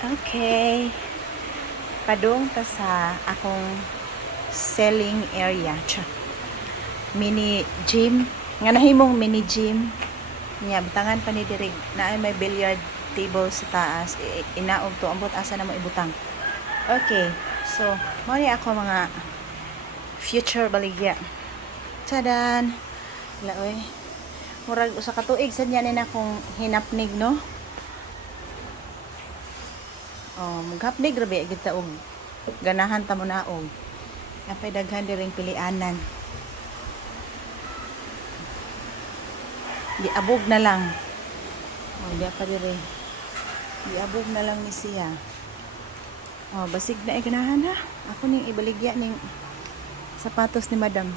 Okay. Padung ta sa akong selling area. Mini gym. Nga nahimong mini gym. Nya butangan pa ni diri na may billiard table sa taas. Inaog to ambot asa na mo ibutang. Okay. So, mo ni ako mga future baligya. Tadan. Laoy. Murag usa ka tuig sad niya na akong hinapnig, no? Oh, maghapnig grabe kita og ganahan ta mo na og. Apay daghan diring pilianan. Diabog na lang. Oh, di pa dire. Diabog na lang ni siya. Oh, basig na ganahan ha. Ako ning ibaligya ning sapatos ni Madam.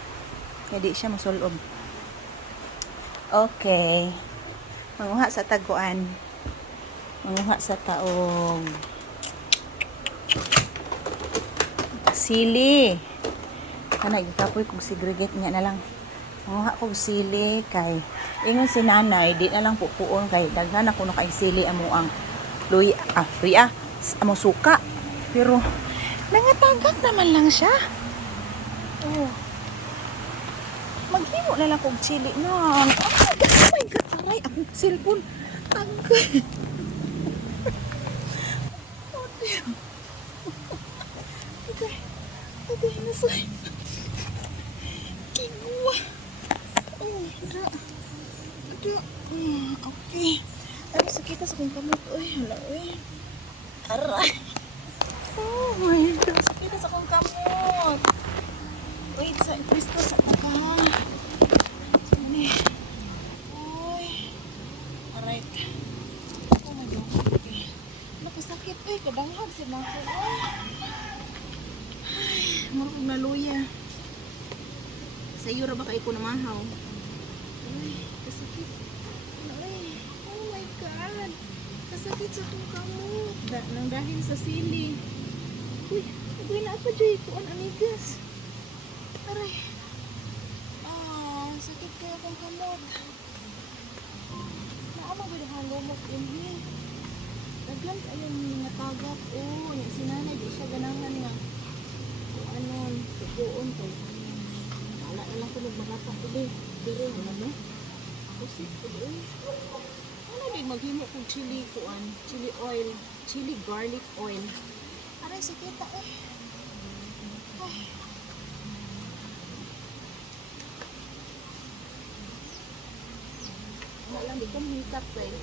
Kaya di siya mosulob. Okay. Manguha sa taguan. Manguha sa taong sili. Kana gikapoy kog segregate niya na lang. Manguha kog sili kay ingon si nanay di na lang pupuon kay daghan ako na kay sili amo ang luya amo suka. Pero nangatagak naman lang siya. Oh. Maghimo na lang kog chili na. Oh my god, aray akong cellphone. Agay. Oh dear. Agay na soy. Kigwa. Oh, da. Okay. Ay, sakita sa kong kamot. Uy, hala, uy. Aray. Oh my god, sakita sa kong kamot. Wait, sa Kristo sa taka. Sini. Uy. Alright. Oh my god. Okay. Nakasakit, uy. Kadanghag si Mako. Ay, marunong na luya. Sa iyo ra ba kay ko namahaw? Ay, kasakit. Ay, oh my god. Kasakit sa akong kamot. Nang dahil sa sili. Uy, na pa dyan. Kuan amigas. Aray. Sakit kaya akong kamot. Naamang bilang lumok din eh. Daglan ayun natagap. Oh, si nanay di siya ganahan nga. Anon, tukuon to. Wala na lang ko nagmagatak ko din. Pero wala na. Kusip ko din. Ano din maghimo kong chili kuan, chili oil, chili garlic oil. Aray, sakita eh. Ay. Wala lang, di ko mahikap eh.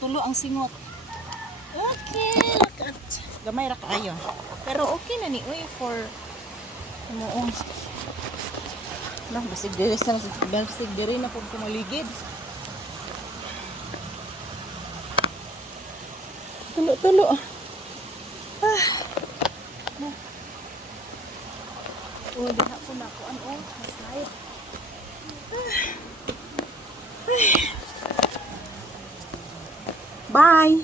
Tulo ang singot. Okay, lakat. Gamay ra kaayo. Pero okay na ni uy for muong. Lah, basig diri na pud kumaligid. Tulo. Oh, diha ko na ko ano, slide. Bye!